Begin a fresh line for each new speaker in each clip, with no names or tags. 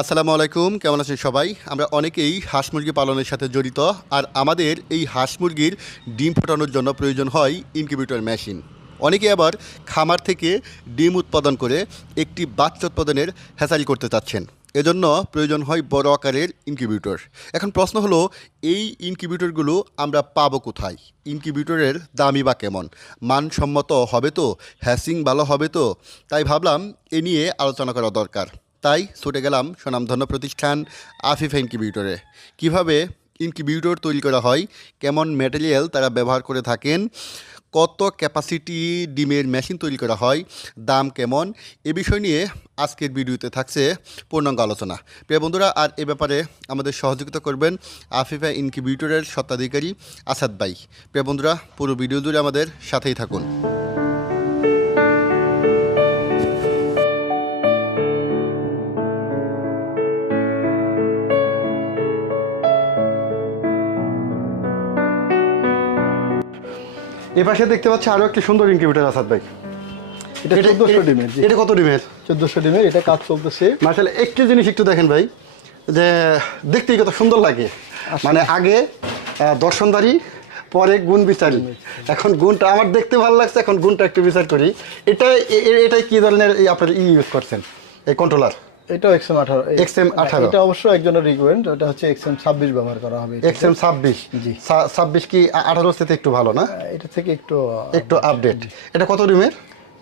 আসসালামু আলাইকুম, কেমন আছেন সবাই? আমরা অনেকেই হাঁস মুরগি পালনের সাথে জড়িত, আর আমাদের এই হাঁস মুরগির ডিম ফোটানোর জন্য প্রয়োজন হয় ইনকিউবেটর মেশিন। অনেকে আবার খামার থেকে ডিম উৎপাদন করে একটি বাচ্চা উৎপাদনের হ্যাচারি করতে চাচ্ছেন। এজন্য প্রয়োজন হয় বড় আকারের ইনকিউবেটর। এখন প্রশ্ন হলো, এই ইনকিউবেটরগুলো আমরা পাবো কোথায়? ইনকিউবেটরের দামই বা কেমন? মানসম্মত হবে তো? হ্যাসিং ভালো হবে তো? তাই ভাবলাম এ নিয়ে আলোচনা করা দরকার। তাই ছুটে গেলাম স্বনামধন্য প্রতিষ্ঠান আফিফা ইনকিউবেটরে কীভাবে ইনকিউবেটর তৈরি করা হয়, কেমন ম্যাটেরিয়াল তারা ব্যবহার করে থাকেন, কত ক্যাপাসিটি ডিমের মেশিন তৈরি করা হয়, দাম কেমন, এ বিষয় নিয়ে আজকের ভিডিওতে থাকছে পূর্ণাঙ্গ আলোচনা। প্রিয় বন্ধুরা, আর এ ব্যাপারে আমাদের সহযোগিতা করবেন আফিফা ইনকিউবেটরের স্বত্বাধিকারী আসাদ ভাই। প্রিয় বন্ধুরা, পুরো ভিডিও জুড়ে আমাদের সাথেই থাকুন। এ পাশে দেখতে পাচ্ছি আরও একটি সুন্দর ইনকিউবেটর আসাদ ভাই।
এটা চোদ্দশো ডিমের
এটা কত ডিমের?
চোদ্দশো ডিমের এটা কাজ চলতেছে।
মার্শাল একটি জিনিস একটু দেখেন ভাই যে দেখতেই কত সুন্দর লাগে। মানে আগে দর্শনদারি পরে গুণ বিচারি। এখন গুণটা আমার দেখতে ভালো লাগছে এখন গুণটা একটু বিচার করি। এটা এটাই কি ধরনের আপনার ই ইউজ করছেন? এই কন্ট্রোলার
এটাও এক্সএম
18
এটা অবশ্য একজনের হচ্ছে এক্সএম ব্যবহার করা হবে জি।
ছাব্বিশ কি আ- আঠারো থেকে একটু ভালো না?
এটা থেকে একটু
একটু আপডেট এটা কত ডিমের?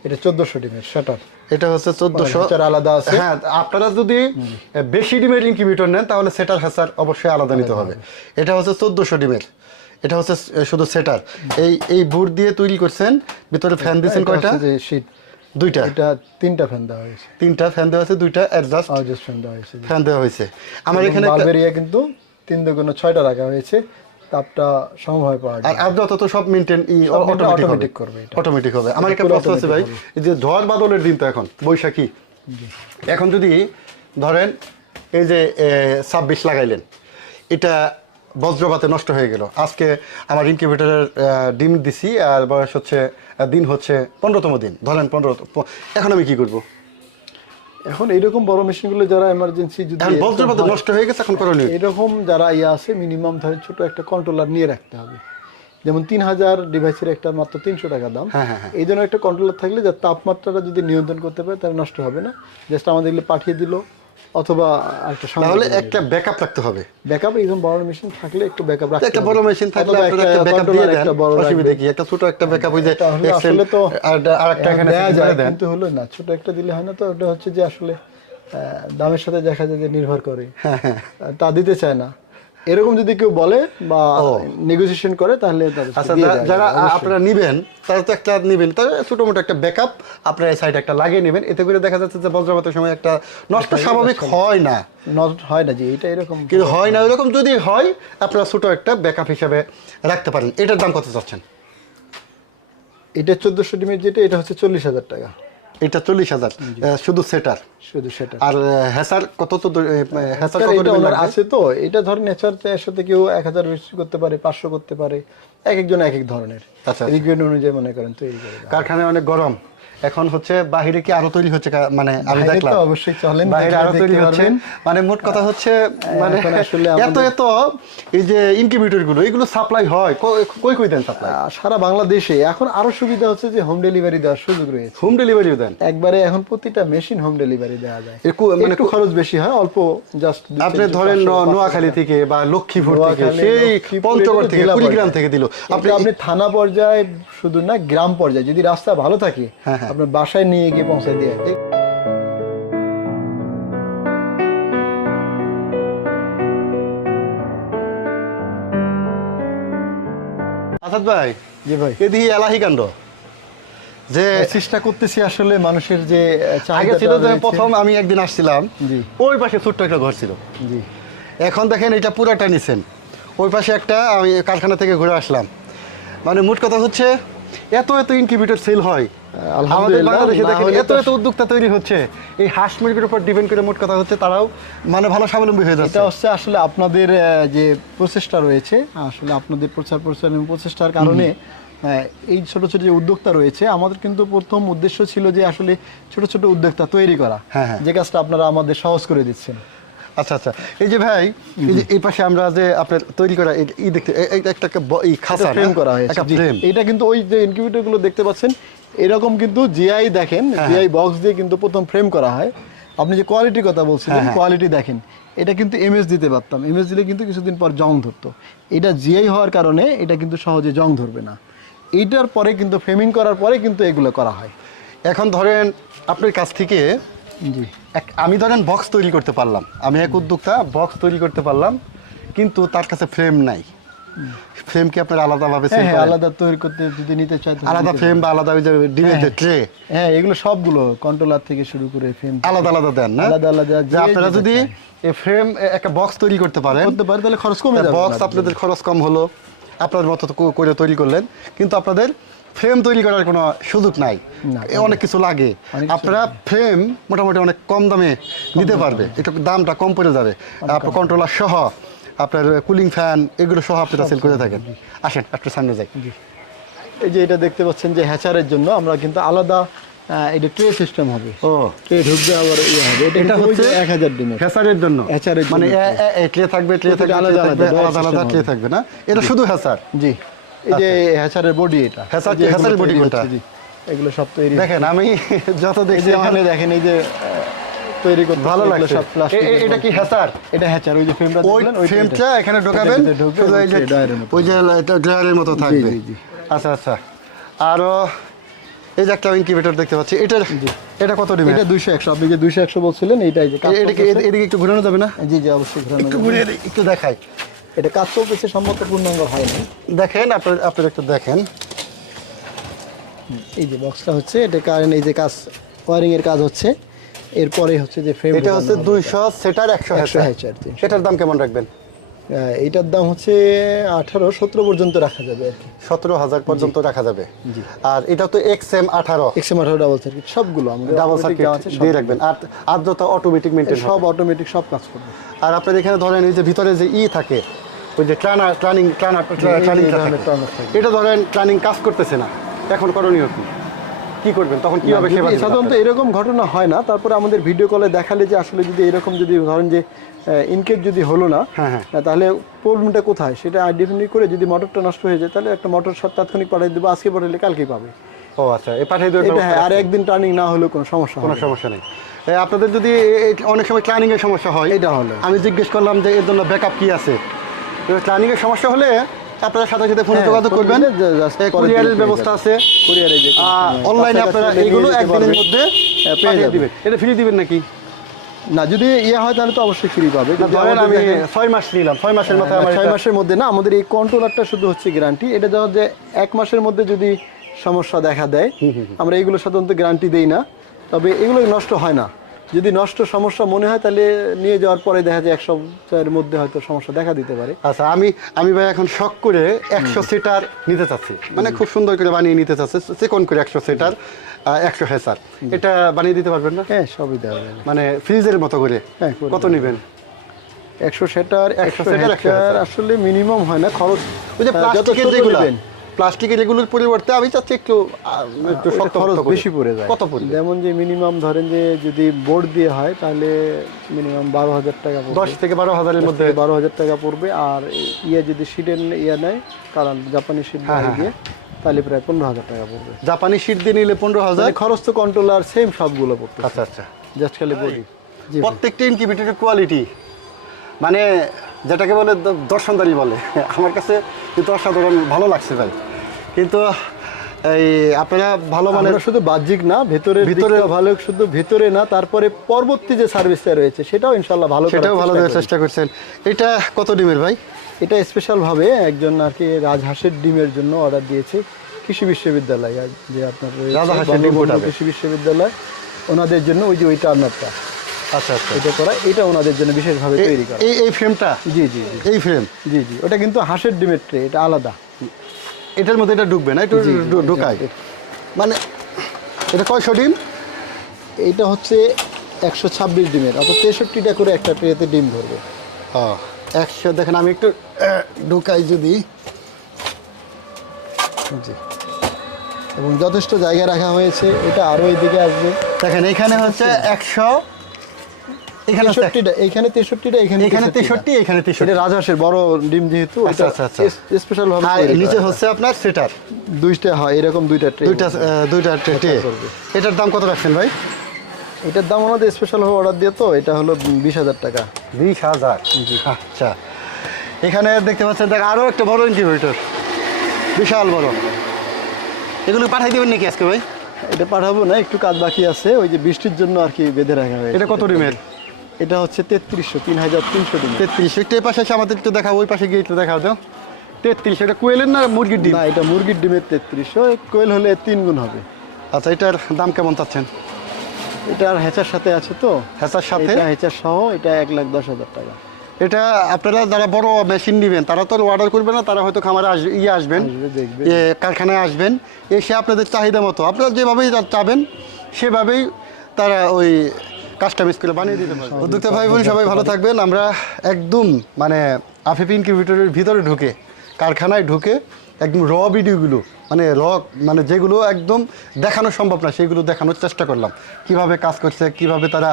এটা চোদ্দশো ডিমের শাটার
এটা হচ্ছে
হ্যাচার আলাদা আছে।
হ্যাঁ আপনারা যদি বেশি ডিমের ইনকিউবেটর নেন তাহলে সেটার হ্যাচার অবশ্যই আলাদা নিতে হবে। এটা হচ্ছে চোদ্দোশো ডিমের। এটা হচ্ছে শুধু সেটার এই এই বুট দিয়ে তৈরি করছেন ভিতরে ফ্যান দিয়েছেন কয়টা?
যে শীত
দুইটা?
এটা তিনটা ফ্যান দেওয়া হয়েছে।
তিনটা ফ্যান দেওয়া আছে দুইটা অ্যাডজাস্ট
আউজাস ফ্যান দেওয়া হয়েছে।
ফ্যান দেওয়া হয়েছে। আমার এখানে
বালবেরিয়া কিন্তু তিন দুগুণ ছয়টা রাখা হয়েছে। তাপটা সমভাবে পাওয়া
আর
যায়
আবদাত তো সব মেনটেন
সব
অটোমেটিক
করবে।
অটোমেটিক হবে। আমার একটা প্রশ্ন আছে ভাই এই যে ঝড় বাদলের দিন তো এখন বৈশাখী। এখন যদি ধরেন এই যে ছাব্বিশ লাগাইলেন এটা বজ্রপাতে নষ্ট হয়ে গেল। আজকে আমার ইনকিউবেটরের ডিম দিছি আর বয়স হচ্ছে দিন হচ্ছে পনেরোতম দিন। ধরেন পনেরো এখন আমি কি করব?
এখন এইরকম বড় মেশিনগুলো যারা এমার্জেন্সি যদি
বজ্রপাতে নষ্ট হয়ে গেছে এখন করণীয়
এরকম যারা ইয়ে আছে মিনিমাম ধরেন ছোট একটা কন্ট্রোলার নিয়ে রাখতে হবে। যেমন তিন হাজার ডিভাইসের একটা মাত্র তিনশো টাকা দাম।
হ্যাঁ, হ্যাঁ, হ্যাঁ।
এই জন্য একটা কন্ট্রোলার থাকলে যার তাপমাত্রাটা যদি নিয়ন্ত্রণ করতে পারে তাহলে নষ্ট হবে না। জাস্ট আমাদের পাঠিয়ে দিল। অথবা একটা
তাহলে একটা ব্যাকআপ রাখতে হবে।
ব্যাকআপ বড় মেশিন থাকলে একটু ব্যাকআপ রাখতে
একটা বড় মেশিন থাকলে একটা ব্যাকআপ দিয়ে দেন।
একটা বড়
অসুবিধা
রাখবেন।
কি? একটা ছোট একটা ব্যাকআপ ওই যায়
আসলে তো
আর একটা এখানে
দেয়া যায়। কিন্তু হলো না। ছোট একটা দিলে হয় না তো ওটা হচ্ছে যে আসলে আহ, দামের সাথে দেখা যায় যে নির্ভর করে।
হ্যাঁ হ্যাঁ।
তা দিতে চায় না। এরকম যদি কেউ বলে বা নেগোসিয়েশন করে তাহলে
আচ্ছা যারা আপনারা নিবেন তারা তো একটা নিবেন তাহলে ছোট মোটো একটা ব্যাকআপ আপনারা এই সাইডে একটা লাগিয়ে নেবেন। এতে করে দেখা যাচ্ছে যে বজ্রপাতের সময় একটা নষ্ট স্বাভাবিক হয়। না।
নষ্ট হয় না যে এটা এরকম
কিন্তু হয় না এরকম যদি হয় আপনারা ছোট একটা ব্যাকআপ হিসাবে রাখতে পারেন। এটার দাম কত চাচ্ছেন?
এটা চোদ্দশো ডিমের যেটা এটা হচ্ছে চল্লিশ হাজার টাকা।
এটা চল্লিশ হাজার। শুধু সেটার।
শুধু সেটা
আর হ্যাসার কত তো হ্যাসার?
আছে তো। এটা ধরেন নেচার এর সাথে কেউ এক হাজার বেশি করতে পারে পাঁচশো করতে পারে। এক একজন এক এক ধরনের।
আচ্ছা, আচ্ছা।
অনুযায়ী মনে করেন তৈরি করে
কারখানায় অনেক গরম। এখন হচ্ছে বাহিরে কি আরও তৈরি হচ্ছে মানে আমি দেখলাম।
অবশ্যই চলেন, দেখলে
আরও তৈরি হচ্ছে। মানে মোট কথা হচ্ছে মানে
আসলে
এত এত এই যে ইনকিউবেটরগুলো এগুলো সাপ্লাই হয়। কই- কই দেন সাপ্লাই
সারা বাংলাদেশে। এখন আরও সুবিধা হচ্ছে যে হোম ডেলিভারি দেওয়ার সুযোগ রয়েছে।
হোম ডেলিভারিও দেন?
একবারে এখন প্রতিটা মেশিন হোম ডেলিভারি দেওয়া যায়।
এ কু- মানে
একটু খরচ বেশি হয় অল্প জাস্ট
আপনি ধরেন নোয়াখালী থেকে বা লক্ষ্মীপুর থেকে সেই পঞ্চগড় থেকে কুড়িগ্রাম থেকে দিল।
আপনি
আপনি
আপনি থানা পর্যায়ে শুধু না গ্রাম পর্যায়ে। যদি রাস্তা ভালো থাকে
হ্যাঁ, হ্যাঁ।
আপনার বাসায় নিয়ে গিয়ে পৌঁছে দিয়ে
আসাদ ভাই
জি ভাই।
এদিকে এলাহি কাণ্ড। যে
চেষ্টা করতেছি আসলে মানুষের যে
আগে ছিল যে প্রথম আমি একদিন আসছিলাম। ওই পাশে ছোট্ট একটা ঘর ছিল।
জি।
এখন দেখেন এটা পুরাটা নিছেন। ওই পাশে একটা আমি কারখানা থেকে ঘুরে আসলাম। মানে মোট কথা হচ্ছে এত এত ইনকিউবেটর সেল হয় আমাদের বাংলাদেশে দেখেন এত এত উদ্যোক্তা তৈরি হচ্ছে। এই হাঁস মুরগির উপর ডিপেন্ড করে মোট কথা হচ্ছে তারাও মানে ভালো স্বাবলম্বী হয়ে যাচ্ছে।
এটা হচ্ছে আসলে আপনাদের যে প্রচেষ্টা রয়েছে আসলে আপনাদের প্রচার প্রচার এবং প্রচেষ্টার কারণে এই ছোট ছোট যে উদ্যোক্তা রয়েছে আমাদের কিন্তু প্রথম উদ্দেশ্য ছিল যে আসলে ছোট ছোট উদ্যোক্তা তৈরি করা
হ্যাঁ, হ্যাঁ।
যে কাজটা আপনারা আমাদের সহজ করে দিচ্ছেন।
আচ্ছা আচ্ছা। এই যে ভাই এই যে এই পাশে আমরা যে আপনার তৈরি করা এই দেখতে একটা
ফ্রেম করা হয়েছে এটা কিন্তু ওই যে ইনকিউবেটর দেখতে পাচ্ছেন এরকম কিন্তু জিআই দেখেন
হ্যাঁ,
জিআই বক্স দিয়ে কিন্তু প্রথম ফ্রেম করা হয়। আপনি যে কোয়ালিটির কথা বলছিলেন
হ্যাঁ, হ্যাঁ।
কোয়ালিটি দেখেন এটা কিন্তু এমএস দিতে পারতাম। এমএস দিলে কিন্তু কিছুদিন পর জং ধরতো। এটা জিআই হওয়ার কারণে এটা কিন্তু সহজে জং ধরবে না। এইটার পরে কিন্তু ফ্রেমিং করার পরে কিন্তু এগুলো করা হয়।
এখন ধরেন আপনার কাছ থেকে
জি।
এক আমি ধরেন বক্স তৈরি করতে পারলাম। আমি এক উদ্যোক্তা বক্স তৈরি করতে পারলাম কিন্তু তার কাছে ফ্রেম নাই। ফ্রেম কি আপনার আলাদাভাবে
হ্যাঁ হ্যাঁ
করেন?
আলাদা তৈরি করতে যদি নিতে চাই
আলাদা ফ্রেম বা আলাদা ওই যে ডিমের যে ট্রে
হ্যাঁ এগুলো সবগুলো কন্ট্রোলার থেকে শুরু করে ফ্রেম
আলাদা আলাদা দেন না?
আলাদা আলাদা
যে আপনারা যদি এই ফ্রেম একটা বক্স তৈরি করতে পারেন
করতে পারে তাহলে খরচ কমে যাবে
বক্স আপনাদের খরচ কম হলো আপনার মতো করে তৈরি করলেন কিন্তু আপনাদের ফ্রেম তৈরি করার কোনো সুযোগ নাই। অনেক কিছু লাগে। আপনারা ফ্রেম মোটামুটি অনেক কম দামে নিতে পারবে। একটু দামটা কম পড়ে যাবে। আপনার কন্ট্রোলার সহ আপনার কুলিং ফ্যান এগুলো সহ আপনারা সেল করে থাকেন। আসেন একটু সামনে যাই।
এই যে এটা দেখতে পাচ্ছেন যে হ্যাচারের জন্য আমরা কিন্তু আলাদা এটা ট্রে সিস্টেম হবে।
ও।
ট্রে ঢুকবে আবার ইয়ে হবে। এটা
হচ্ছে
এক হাজার ডিমের।
হ্যাসারের জন্য।
হ্যাচারের
মানে ট্রে থাকবে ট্রে থাকবে
আলাদা আলাদা,
আলাদা ট্রে থাকবে না? এটা শুধু হ্যাসার
জি। এই যে হ্যাচারের বডি এটা।
হ্যাচার- হ্যাচারের
তৈরি
কোনটা?
এগুলো সব তৈরি।
দেখেন আমি যত দেখছি
এখানে দেখেন এই যে তৈরি করতে
ভালো লাগছে।
সব প্লাস্টিক
এটা কি হ্যাসার
এটা হ্যাচার ওই যে ফ্রেমটা দেখলেন? ওইটা
ফ্রেমটা এখানে ঢোকাবেন যে। ওই যে ড্রয়ারের মতো থাকবে। আচ্ছা আচ্ছা। আরও এই যে একটা ইনকিউবেটর দেখতে পাচ্ছি এটা এটা কত ডিমের
এটা দুইশো একশো আপনি যে দুইশো একশো বলছিলেন এইটাই যে
এদিকে এদিকে একটু ঘুরানো যাবে না?
জি জি অবশ্যই ঘোরানো
একটু একটু দেখাই।
এটা কাজ চলতেছে সম্মত পূর্ণাঙ্গ হয়নি
দেখেন আপনার আপনারা একটু দেখেন।
এই যে বক্সটা হচ্ছে এটা কারেন্ট এই যে কাজ ওয়ারিং এর কাজ হচ্ছে। এরপরে হচ্ছে যে ফ্রেম
এটা হচ্ছে দুইশো সেটার একশো
একশো
হ্যাঁ
হ্যাচার তিনশো।
দাম কেমন রাখবেন?
এইটার দাম হচ্ছে আঠারো সতেরো পর্যন্ত রাখা যাবে আর কি।
সতেরো হাজার পর্যন্ত রাখা যাবে। আর এটা তো এক্স এম আঠারো।
এক্সএম আঠারো ডাবল সার্কিট সবগুলো
ডাবল সার্কিট দিয়ে রাখবেন। আর আর্দ্রতা অটোমেটিক মেনটেন
সব অটোমেটিক সব কাজ করবে।
আর আপনার এখানে ধরেন এই যে ভিতরে যে ই থাকে ওই যে ট্রানিং ট্রানিং
এই ধরনের
এটা ধরেন ট্রানিং কাজ করতেছে না। এখন করণীয় কি? কি করবেন? তখন কীভাবে সেবা
সাধারণত এরকম ঘটনা হয় না তারপরে আমাদের ভিডিও কলে দেখালে যে আসলে যদি এরকম যদি ধরেন যে যদি হলো না
হ্যাঁ, হ্যাঁ।
তাহলে প্রবলেমটা কোথায়? সেটা ডিপেন্ড করে যদি মোটরটা নষ্ট হয়ে যায় তাহলে একটা মোটর তাৎক্ষণিক পাঠিয়ে দেবো আজকে পাঠালে কালকেই পাবে।
ও আচ্ছা পাঠিয়ে ব্যবস্থা
হ্যাঁ আর একদিন টার্নিং না হলেও কোনো সমস্যা
কোনো সমস্যা নেই। আপনাদের যদি অনেক সময় এর সমস্যা হয়
এটা হলে।
আমি জিজ্ঞেস করলাম যে এর জন্য ব্যাকআপ কি আছে? এর সমস্যা হলে আপনারা সাথে সাথে ফোনে
হ্যাঁ,
যোগাযোগ করবেন। কুরিয়ারের ব্যবস্থা আছে।
কুরিয়ারে যে
অনলাইনে আপনারা একদিনের মধ্যে
হ্যাঁ, পেয়ে যাবেন।
এটা ফ্রি দিবেন নাকি?
না যদি ইয়ে হয় তাহলে তো অবশ্যই ফ্রি পাবে।
ধরেন আমি ছয় মাস নিলাম ছয় মাসের মাথায় আমার
ছয় মাসের মধ্যে না আমাদের এই কন্ট্রোলারটা শুধু হচ্ছে গ্যারান্টি এটা যখন যে এক মাসের মধ্যে যদি সমস্যা দেখা দেয় আমরা এগুলো সাধারণত গ্যারান্টি দেই না। তবে এগুলো নষ্ট হয় না। যদি নষ্ট সমস্যা মনে হয় তাহলে নিয়ে যাওয়ার পরে দেখা যায় এক সপ্তাহের মধ্যে হয়তো সমস্যা দেখা দিতে পারে।
আচ্ছা আমি আমি ভাই এখন শখ করে একশো সিটার নিতে চাচ্ছি। মানে খুব সুন্দর করে বানিয়ে নিতে চাচ্ছি চিকন করে একশো সিটার একশো হেসার। এটা বানিয়ে দিতে পারবেন না?
হ্যাঁ সবই দেওয়া যাবে।
মানে ফ্রিজের মতো করে?
হ্যাঁ,
কত নেবেন?
একশো সেটার একশো
সেটার, একশো
আসলে মিনিমাম হয় না খরচ
ওই যে
যত
প্লাস্টিকের যেগুলো। প্লাস্টিকের এগুলোর পরিবর্তে আমি চাচ্ছি একটু একটু শক্ত
খরচ বেশি পড়ে যায়?
কত পড়বে
যেমন যে মিনিমাম ধরেন যে যদি বোর্ড দিয়ে হয় তাহলে মিনিমাম বারো হাজার টাকা পড়বে।
দশ থেকে বারো হাজারের মধ্যে
বারো হাজার টাকা পড়বে। আর ইয়ে যদি শিটের ইয়ে নেয় কারণ জাপানি শিট
হ্যাঁ,
দিয়ে তাহলে প্রায় পনেরো হাজার টাকা পড়বে।
জাপানি শীট দিয়ে নিলে পনেরো হাজার?
খরচ তো কন্ট্রোলার সেম সবগুলো পড়তে
আচ্ছা আচ্ছা।
জাস্ট খালি বডি জি
প্রত্যেকটা ইনকিউবেটরের কোয়ালিটি মানে যেটাকে বলে দর্শনদারি বলে। আমার কাছে কিন্তু অসাধারণ ভালো লাগছে ভাই। কিন্তু এই আপনারা ভালো মানে
শুধু বাহ্যিক না ভেতরে
ভিতরে-
ভালো শুধু ভেতরে না তারপরে পরবর্তী যে সার্ভিসটা রয়েছে সেটাও ইনশাল্লাহ ভালো
সেটাও ভালো দেওয়ার চেষ্টা করছেন। এটা কত ডিমের ভাই?
এটা স্পেশাল ভাবে একজন আর কি রাজহাঁসের ডিমের জন্য অর্ডার দিয়েছে কৃষি বিশ্ববিদ্যালয় যে আপনার। কৃষি বিশ্ববিদ্যালয় ওনাদের জন্য ওই যে ওই টার্নারটা
আচ্ছা আচ্ছা।
এটা করা এটা ওনাদের জন্য বিশেষভাবে তৈরি করা।
এই এই ফ্রেমটা
জি জি জি।
এই ফ্রেম
জি জি। ওটা কিন্তু হাঁসের ডিমের ট্রে এটা আলাদা।
এটার মধ্যে এটা ঢুকবে না একটু ঢুকায়। মানে এটা কয়শো ডিম?
এটা হচ্ছে একশো ছাব্বিশ ডিমের অর্থাৎ তেষট্টিটা করে একটা ট্রেতে ডিম ধরবে।
একশো দেখেন আমি একটু ঢুকাই যদি।
জি। এবং যথেষ্ট জায়গা রাখা হয়েছে এটা আরও এদিকে আসবে।
দেখেন এখানে হচ্ছে একশো এখানে আছে-
তেষট্টিটা এখানে তেষট্টিটা এখানে
এখানে
63
তেষট্টি এখানে
এটা
তেষট্টি
রাজহাঁসের বড় ডিম যেহেতু
আচ্ছা, আচ্ছা, আচ্ছা।
স্পেশাল ভাবে
আর নিচে হচ্ছে আপনার সেটার।
দুইটা হয় এরকম দুইটা ট্রে।
দুইটা দুইটা এটার দাম কত রাখছেন ভাই?
এটার দাম ওনাদের স্পেশাল ভাবে অর্ডার দিয়ে তো এটা হলো বিশ হাজার টাকা।
বিশ হাজার? আচ্ছা। এখানে দেখতে পাচ্ছেন দেখ আরও একটা বড় ইনকিউবেটর বিশাল বড়। এগুলো পাঠাই দেবেন নাকি আজকে ভাই?
এটা পাঠাবো না একটু কাজ বাকি আছে ওই যে বৃষ্টির জন্য আর কি বেঁধে রাখা হয়েছে।
এটা কত ডিমের?
এটা হচ্ছে তেত্রিশশো তিন হাজার তিনশো ডিম।
তেত্রিশ একটু পাশে এসে আমাদের একটু দেখাও ওই পাশে গিয়ে একটু দেখাও দাও। তেত্রিশ এটা কোয়েলের না মুরগির ডিম?
না এটা মুরগির ডিমের তেত্রিশশো কোয়েল হলে তিন গুণ হবে।
আচ্ছা এটার দাম কেমন চাচ্ছেন?
এটা আর হেঁচার সাথে আছে তো।
হ্যাঁচার সাথে?
হেঁচার সহ এটা এক লাখ দশ হাজার টাকা।
এটা আপনারা যারা বড় মেশিন নেবেন তারা তো অর্ডার করবে না তারা হয়তো খামারে আস ইয়ে আসবেন।
আসবে,
এ, কারখানায় আসবেন এসে আপনাদের চাহিদা মতো। আপনারা যেভাবেই চাবেন সেভাবেই তারা ওই কাস্টমাইজ করে বানিয়ে দিতে পারবে। উদ্যোক্তা ভাই বোন, সবাই ভালো থাকবেন। আমরা একদম মানে আফিফ ইনকিউবেটরের ভিতরে ঢুকে, কারখানায় ঢুকে একদম র ভিডিওগুলো মানে র মানে যেগুলো একদম দেখানো সম্ভব না, সেগুলো দেখানোর চেষ্টা করলাম। কীভাবে কাজ করছে, কীভাবে তারা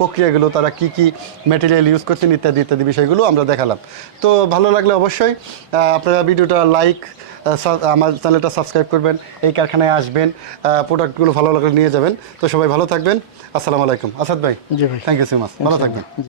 প্রক্রিয়াগুলো, তারা কি কি ম্যাটেরিয়াল ইউজ করছেন, ইত্যাদি ইত্যাদি বিষয়গুলো আমরা দেখালাম। তো ভালো লাগলে অবশ্যই আপনারা ভিডিওটা লাইক আমার চ্যানেলটা সাবস্ক্রাইব করবেন এই কারখানায় আসবেন প্রোডাক্টগুলো ভালো লাগলে নিয়ে যাবেন। তো সবাই ভালো থাকবেন। আসসালামু আলাইকুম। আসাদ ভাই
জি ভাই।
থ্যাংক ইউ সো মাচ ভালো থাকবেন।